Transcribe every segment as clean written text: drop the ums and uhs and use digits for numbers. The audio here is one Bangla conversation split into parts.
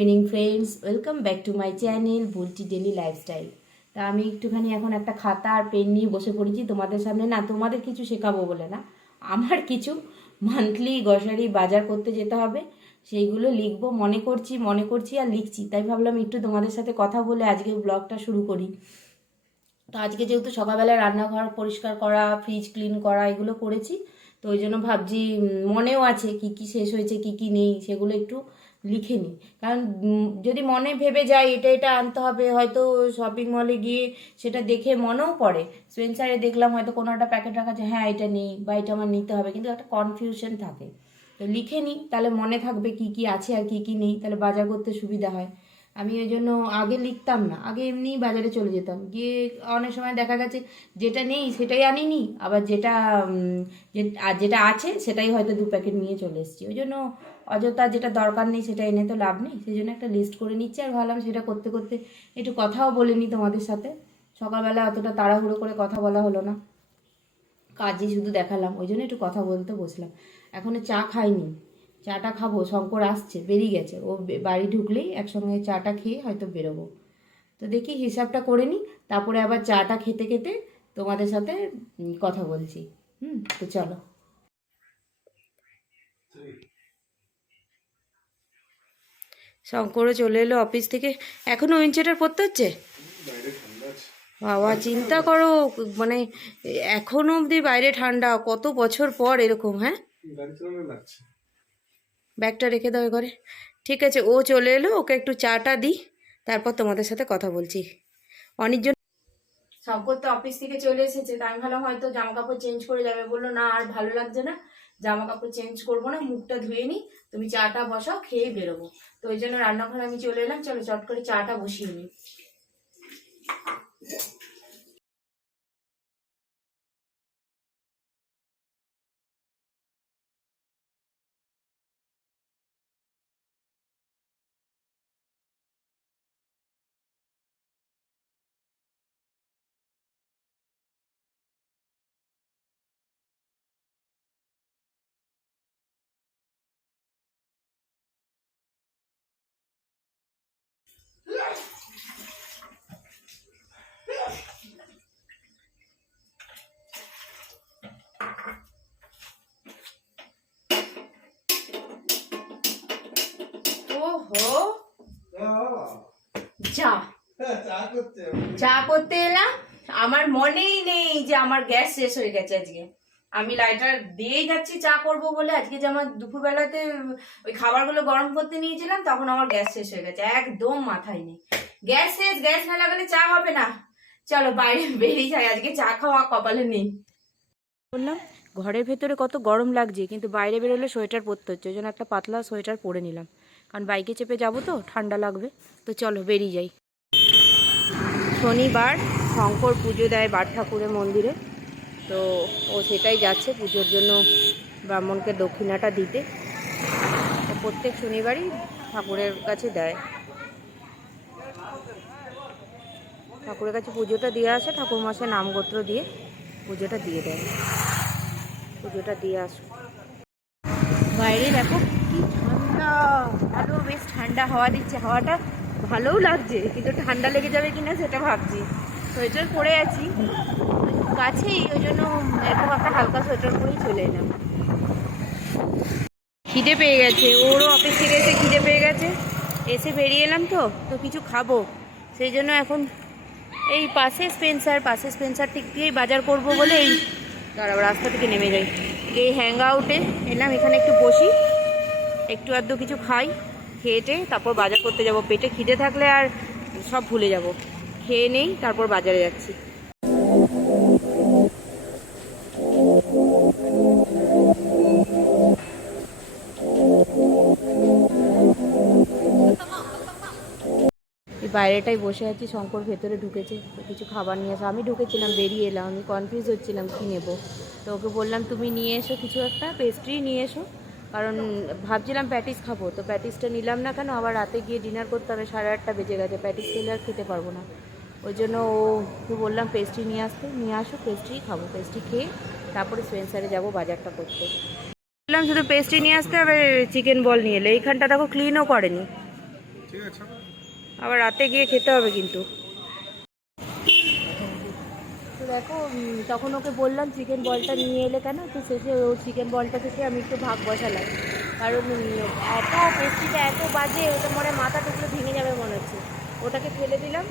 Evening friends, welcome back to my channel Bulti daily lifestyle. তা আমি একটুখানি এখন একটা খাতা আর পেন নিয়ে বসে পড়েছি তোমাদের সামনে। না, তোমাদের কিছু শেখাবো বলে না, আমার কিছু মান্থলি গ্রসারি বাজার করতে যেতে হবে, সেইগুলো লিখবো মনে করছি আর লিখছি। তাই ভাবলাম একটু তোমাদের সাথে কথা বলে আজকে ব্লগটা শুরু করি। তো আজকে যেহেতু সকালবেলা রান্নাঘর পরিষ্কার করা, ফ্রিজ ক্লিন করা এগুলো করেছি, তো ওই জন্য ভাবছি মনেও আছে কি কি শেষ হয়েছে কি কি নেই সেগুলো একটু লিখে নিই। কারণ যদি মনে ভেবে যাই এটা এটা আনতে হবে, হয়তো শপিং মলে গিয়ে সেটা দেখে মনেও পড়ে, স্পেন্সারে দেখলাম হয়তো কোনো একটা প্যাকেট রাখা আছে, হ্যাঁ এটা নেই বা এটা আমার নিতে হবে, কিন্তু একটা কনফিউশন থাকে। তো লিখে নিই, তাহলে মনে থাকবে কি কি আছে আর কি কি নেই, তাহলে বাজার করতে সুবিধা হয়। আমি ওই জন্য আগে লিখতাম না, আগে এমনিই বাজারে চলে যেতাম, গিয়ে অনেক সময় দেখা গেছে যেটা নেই সেটাই আনিনি, আবার যেটা আছে সেটাই হয়তো 2 প্যাকেট নিয়ে চলে এসেছি। ওই জন্য অযথা যেটা দরকার নেই সেটা এনে তো লাভ নেই, সেই জন্য একটা লিস্ট করে নিচ্ছি। আর ভাবলাম সেটা করতে করতে একটু কথাও বলে নিই তোমাদের সাথে। সকালবেলা অতটা তাড়াহুড়ো করে কথা বলা হলো না, কাজই শুধু দেখালাম, ওই জন্য একটু কথা বলতে বসলাম। এখনো চা খাইনি, চাটা খাবো। শঙ্কর আসছে, বেরিয়ে গেছে, ও বাড়ি ঢুকলেই একসঙ্গে চাটা খেয়ে হয়তো বেরোবো। তো দেখি হিসাবটা করে নিই, তারপরে আবার চাটা খেতে খেতে তোমাদের সাথে কথা বলছি। তো চলো। শঙ্করও চলে এলো অফিস থেকে। এখনো উইন্টার পড়তে হচ্ছে? বাবা চিন্তা করো, মানে এখনো অবধি বাইরে ঠান্ডা, কত বছর পর এরকম। হ্যাঁ, ব্যাগটা রেখে দাও ঘরে। ঠিক আছে, ও চলে এলো, ওকে একটু চাটা দিই, তারপর তোমাদের সাথে কথা বলছি। অনেকজন শঙ্কর তো অফিস থেকে চলে এসেছে, তাই আমি ভাবলাম হয়তো জামা কাপড় চেঞ্জ করে যাবে, বললো না আর ভালো লাগছে না, জামা কাপড় চেঞ্জ করবো না, মুখটা ধুয়ে নিই, তুমি চাটা বসাও, খেয়ে বেরোবো। তো ওই জন্য রান্নাঘরে আমি চলে এলাম, চলো চট করে চাটা বসিয়ে নিই। ওহো, চা চা করতে এলাম, আমার মনেই নেই যে আমার গ্যাস শেষ হয়ে গেছে আজকে। আমি লাইটার দিয়েই যাচ্ছি চা করব বলে, আজকে যে আমার দুপুরবেলাতে ওই খাবারগুলো গরম করতে নিয়েছিলাম তখন আমার গ্যাস শেষ হয়ে গেছে, একদম মাথায় নেই। গ্যাস শেষ, গ্যাস না লাগালে চা হবে না। চলো বাইরে বেরিয়ে যাই, আজকে চা খাওয়া কপালে নেই। বললাম ঘরের ভেতরে কত গরম লাগছে, কিন্তু বাইরে বেরোলে সোয়েটার পরতে হচ্ছে, ওই জন্য একটা পাতলা সোয়েটার পরে নিলাম, কারণ বাইকে চেপে যাবো তো ঠান্ডা লাগবে। তো চলো বেরিয়ে যাই। শনিবার শঙ্কর পুজো দেয় বাট ঠাকুরের মন্দিরে, তো ও সেটাই যাচ্ছে পুজোর জন্য ব্রাহ্মণকে দক্ষিণাটা দিতে। ও প্রত্যেক শনিবারই ঠাকুরের কাছে দেয়, ঠাকুরের কাছে পুজোটা দিয়ে আসে, ঠাকুর মশাই নামগোত্র দিয়ে পুজোটা দিয়ে দেয়, পুজোটা দিয়ে আসো। বাইরে দেখো কি ঠান্ডা, ভালো বেশ ঠান্ডা হাওয়া দিচ্ছে, হাওয়াটা ভালোও লাগছে, কিন্তু ঠান্ডা লেগে যাবে কিনা সেটা ভাবছি। সোয়েটার পরে আছি কাছেই, ওই জন্য এরকম একটা হালকা সোয়েটার পরেই চলে এলাম। খিদে পেয়ে গেছে, ওরও অফিস থেকে এসে খিদে পেয়ে গেছে, এসে বেরিয়ে এলাম তো তো কিছু খাবো, সেই জন্য এখন এই পাশে স্পেন্সার ঠিক দিয়েই বাজার করব বলে এই রাস্তা থেকে নেমে যাই, এই হ্যাং আউটে এলাম, এখানে একটু বসি, একটু আধটু কিছু খাই, খেয়ে তারপর বাজার করতে যাব। পেটে খিদে থাকলে আর সব ভুলে যাব, খেয়ে নেই তারপর বাজারে যাচ্ছি। বাইরেটাই বসে আছি, শঙ্কর ভেতরে ঢুকেছে, তো কিছু খাবার নিয়ে আসো। আমি ঢুকেছিলাম, বেরিয়ে এলাম, আমি কনফিউজ হচ্ছিলাম কী নেবো, তো ওকে বললাম তুমি নিয়ে এসো কিছু একটা পেস্ট্রি নিয়ে এসো, কারণ ভাবছিলাম প্যাটিস খাবো, তো প্যাটিসটা নিলাম না কেন, আবার রাতে গিয়ে ডিনার করতে হবে, 8:30 বেজে গেছে, প্যাটিস খেলে আর খেতে পারবো না, ওই জন্য ওকে বললাম পেস্ট্রি নিয়ে আসো, পেস্ট্রি খাবো, পেস্ট্রি খেয়ে তারপরে স্পেন্সারে যাবো বাজারটা করতে। বললাম শুধু পেস্ট্রি নিয়ে আসতে হবে, চিকেন বল নিয়ে এলে, এইখানটা দেখো ক্লিনও করেনি, ঠিক আছে। আবার রাতে গিয়ে খেতে হবে কিন্তু। তো দেখো তখন ওকে বললাম চিকেন বলটা নিয়ে এলে কেন, তো শেষে ও চিকেন বলটা থেকে আমি একটু ভাগ বসালাম, কারণ এত পেস্ট্রিটা এত বাজে, ওটা মনে হয় মাথা টুকরো ভেঙে যাবে মনে হচ্ছে। ওটাকে ফেলে দিলাম,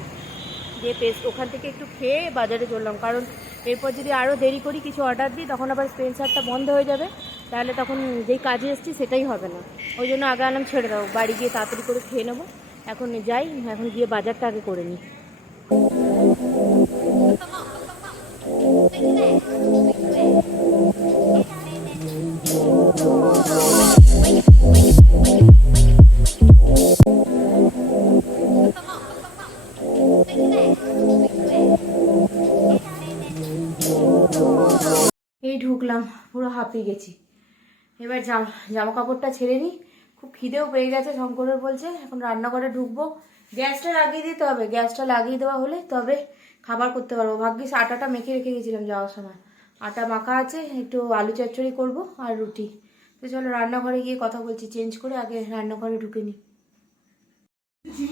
দিয়ে পেস্ট ওখান থেকে একটু খেয়ে বাজারে চললাম, কারণ এরপর যদি আরও দেরি করি কিছু অর্ডার দিই তখন আবার স্পেন্সারটা বন্ধ হয়ে যাবে, তাহলে তখন যেই কাজে এসেছি সেটাই হবে না। ওই জন্য আগে আনলাম ছেড়ে দাও, বাড়ি গিয়ে তাড়াতাড়ি করে খেয়ে নেবো। এখন যাই, এখন গিয়ে বাজারটা আগে করে নিই। এই ঢুকলাম, পুরো হাঁপিয়ে গেছি। এবার জামা কাপড়টা ছেড়ে নিই, খুব খিদেও পেয়ে গেছে। শঙ্করের বলছে এখন রান্নাঘরে ঢুকবো, গ্যাসটা লাগিয়ে দিতে হবে, গ্যাসটা লাগিয়ে দেওয়া হলে তবে খাবার করতে পারবো। ভাগ্যিস আটাটা মেখে রেখে গেছিলাম যাওয়ার সময়, আটা মাখা আছে, একটু আলু চচ্চড়ি করবো আর রুটি। তো চলো রান্নাঘরে গিয়ে কথা বলছি, চেঞ্জ করে আগে রান্নাঘরে ঢুকে নিই।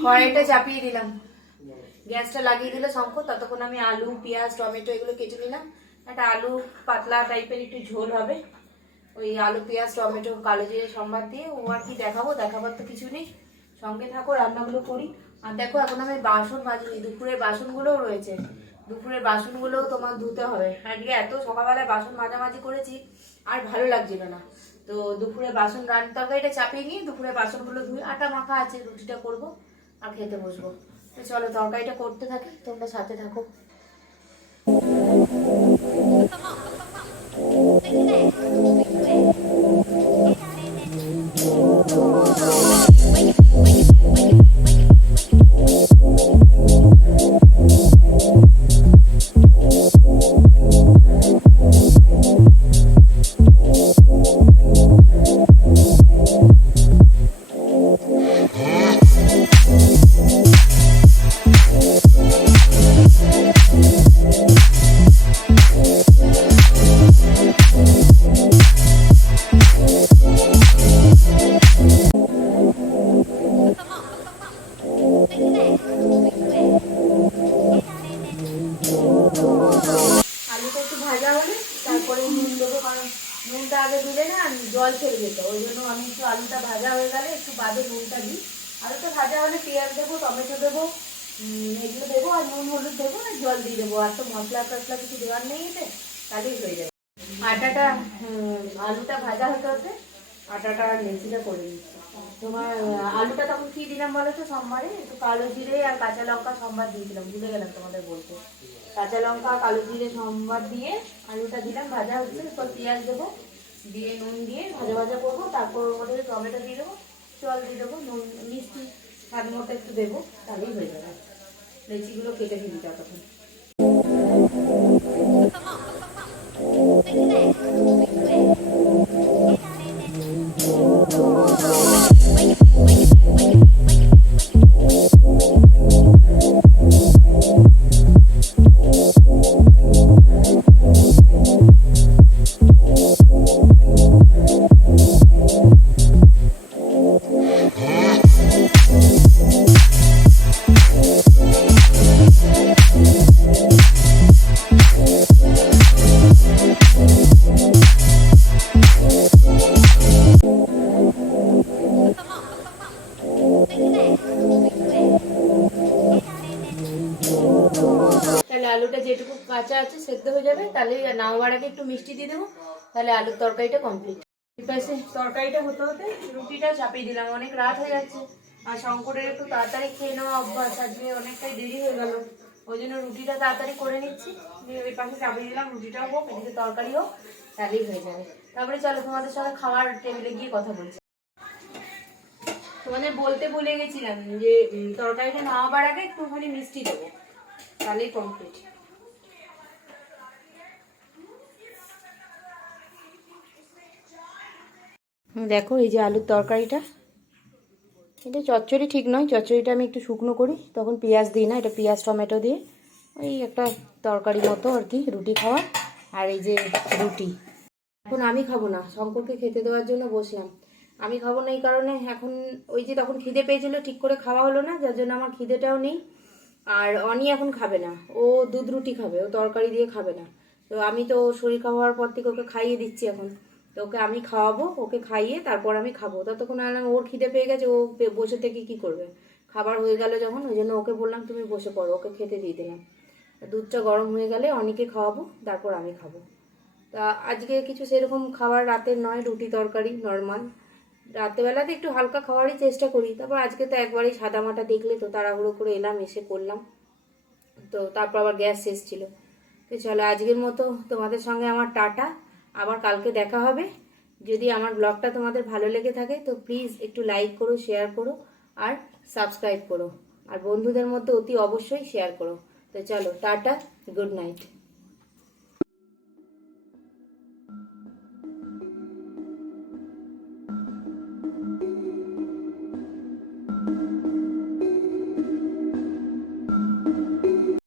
কড়াইটা চাপিয়ে দিলাম, গ্যাসটা লাগিয়ে দিলে শঙ্কর, ততক্ষণ আমি আলু পেঁয়াজ টমেটো এগুলো কেটে নিলাম। একটা আলু পাতলা টাইপের একটু ঝোল হবে, ওই আলু পেঁয়াজ টমেটো কালো জিরে সম্বাদ দিয়ে। ও আর কি দেখাবো, দেখাবার তো কিছু নেই, সঙ্গে থাকো রান্নাগুলো করি। আর দেখো এখন আমি বাসন মাজিনি, দুপুরের বাসনগুলোও রয়েছে, দুপুরের বাসনগুলোও তোমার ধুতে হবে। আজকে এত সকালবেলায় বাসন মাজামাজি করেছি আর ভালো লাগছিল না, তো দুপুরে বাসন তরকারিটা চাপিয়ে নিয়ে দুপুরে বাসনগুলো ধুয়ে আটা মাখা আছে, রুটিটা করবো আর খেতে বসবো। তো চলো তরকারিটা করতে থাকি, তোমরা সাথে থাকো। আলুটা একটু ভাজা হলে তারপরে নুন দেবো, কারণ নুনটা আগে দিলে না জল ছেড়ে যেত, ওই জন্য আমি একটু আলুটা ভাজা হয়ে গেলে একটু বাদে নুনটা দিই। আলুটা ভাজা হলে পেঁয়াজ দেবো, টমেটো দেবো, এগুলো দেবো আর নুন হলুদ দেবো আর জল দিয়ে দেবো, আর তো মশলা টসলা কিছু দেওয়ার নেই এতে, তাহলেই হয়ে যাবে। আটাটা আলুটা ভাজা হতে হতে আটাটা লেচিটা করে দিচ্ছি। তোমার আলুটা তখন কি দিলাম বলো তো, সোমবারে একটু কালো জিরে আর কাঁচা লঙ্কা সম্বাদ দিয়েছিলাম, ভুলে গেলাম তোমাদের বলতে। কাঁচা লঙ্কা কালো জিরে সম্বাদ দিয়ে আলুটা দিলাম, ভাজা হচ্ছে, এরপর পেঁয়াজ দেবো, দিয়ে নুন দিয়ে ভাজা ভাজা করবো, তারপর ওর মধ্যে টমেটো দিয়ে দেবো, জল দিয়ে দেবো, নুন মিষ্টি স্বাদ মতো একটু দেবো, তাহলেই হয়ে যাবে। লেচিগুলো কেটে ফেলি ততক্ষণ। তাহলে আলুটা যেটুকু কাঁচা আছে সেদ্ধ হয়ে যাবে, তাহলে নামাবার আগে একটু মিষ্টি দিয়ে দেবো, তাহলে আলুর তরকারিটা কমপ্লিট। পাশে তরকারিটা হতে হতে রুটিটা চাপিয়ে দিলাম, অনেক রাত হয়ে যাচ্ছে আর শঙ্করের একটু তাড়াতাড়ি খেয়ে নেওয়া অভ্যাস, আজকে অনেকটাই দেরি হয়ে গেল, ওই জন্য রুটিটা তাড়াতাড়ি করে নিচ্ছি, দিয়ে ওই পাশে চাপিয়ে দিলাম, রুটিটাও হোক এদিকে তরকারি হোক, তাহলেই হয়ে যাবে। তারপরে চলো তোমাদের সঙ্গে খাওয়ার টেবিলে গিয়ে কথা বলছি। তোমাদের বলতে ভুলে গেছিলাম যে তরকারিটা নামাবার আগে একটুখানি মিষ্টি দেবো, তাহলেই কমপ্লিট। দেখো এই যে আলুর তরকারিটা, এটা চচ্চড়ি ঠিক নয়, চচ্চড়িটা আমি একটু শুকনো করি, তখন পেঁয়াজ দিই না, এটা পেঁয়াজ টমেটো দিয়ে ওই একটা তরকারি মতো আর কি, রুটি খাওয়া। আর এই যে রুটি এখন আমি খাবো না, শঙ্করকে খেতে দেওয়ার জন্য বসলাম। আমি খাবো না এই কারণে, এখন ওই যে তখন খিদে পেয়েছিল ঠিক করে খাওয়া হলো না, যার জন্য আমার খিদেটাও নেই। আর অনি এখন খাবে না, ও দুধ রুটি খাবে, ও তরকারি দিয়ে খাবে না। তো আমি তো ওর শরীর খারাপ হওয়ার পর থেকে ওকে খাইয়ে দিচ্ছি এখন। তো ওকে আমি খাওয়াবো, ওকে খাইয়ে তারপর আমি খাবো। ততক্ষণ আলাম ওর খিদে পেয়ে গেছে, ও বসে থেকে কি করবে, খাবার হয়ে গেল যখন, ওই জন্য ওকে বললাম তুমি বসে পড়ো, ওকে খেতে দিয়ে দিলাম। দুধটা গরম হয়ে গেলে অনেকে খাওয়াবো, তারপর আমি খাবো। তা আজকে কিছু সেরকম খাবার রাতের নয়, রুটি তরকারি নর্মাল। রাত্রেবেলাতে একটু হালকা খাওয়ারই চেষ্টা করি, তারপর আজকে তো একবারেই সাদা মাটা দেখলে তো তাড়াহুড়ো করে এলাম, এসে করলাম। তো তারপর আবার গ্যাস শেষ ছিল। তো চলো আজকের মতো তোমাদের সঙ্গে আমার টাটা, আবার কালকে দেখা হবে। যদি আমার ব্লগটা তোমাদের ভালো লেগে থাকে তো প্লিজ একটু লাইক করো, শেয়ার করো আর সাবস্ক্রাইব করো, আর বন্ধুদের মধ্যে অতি অবশ্যই শেয়ার করো। তো চলো টাটা, গুড নাইট।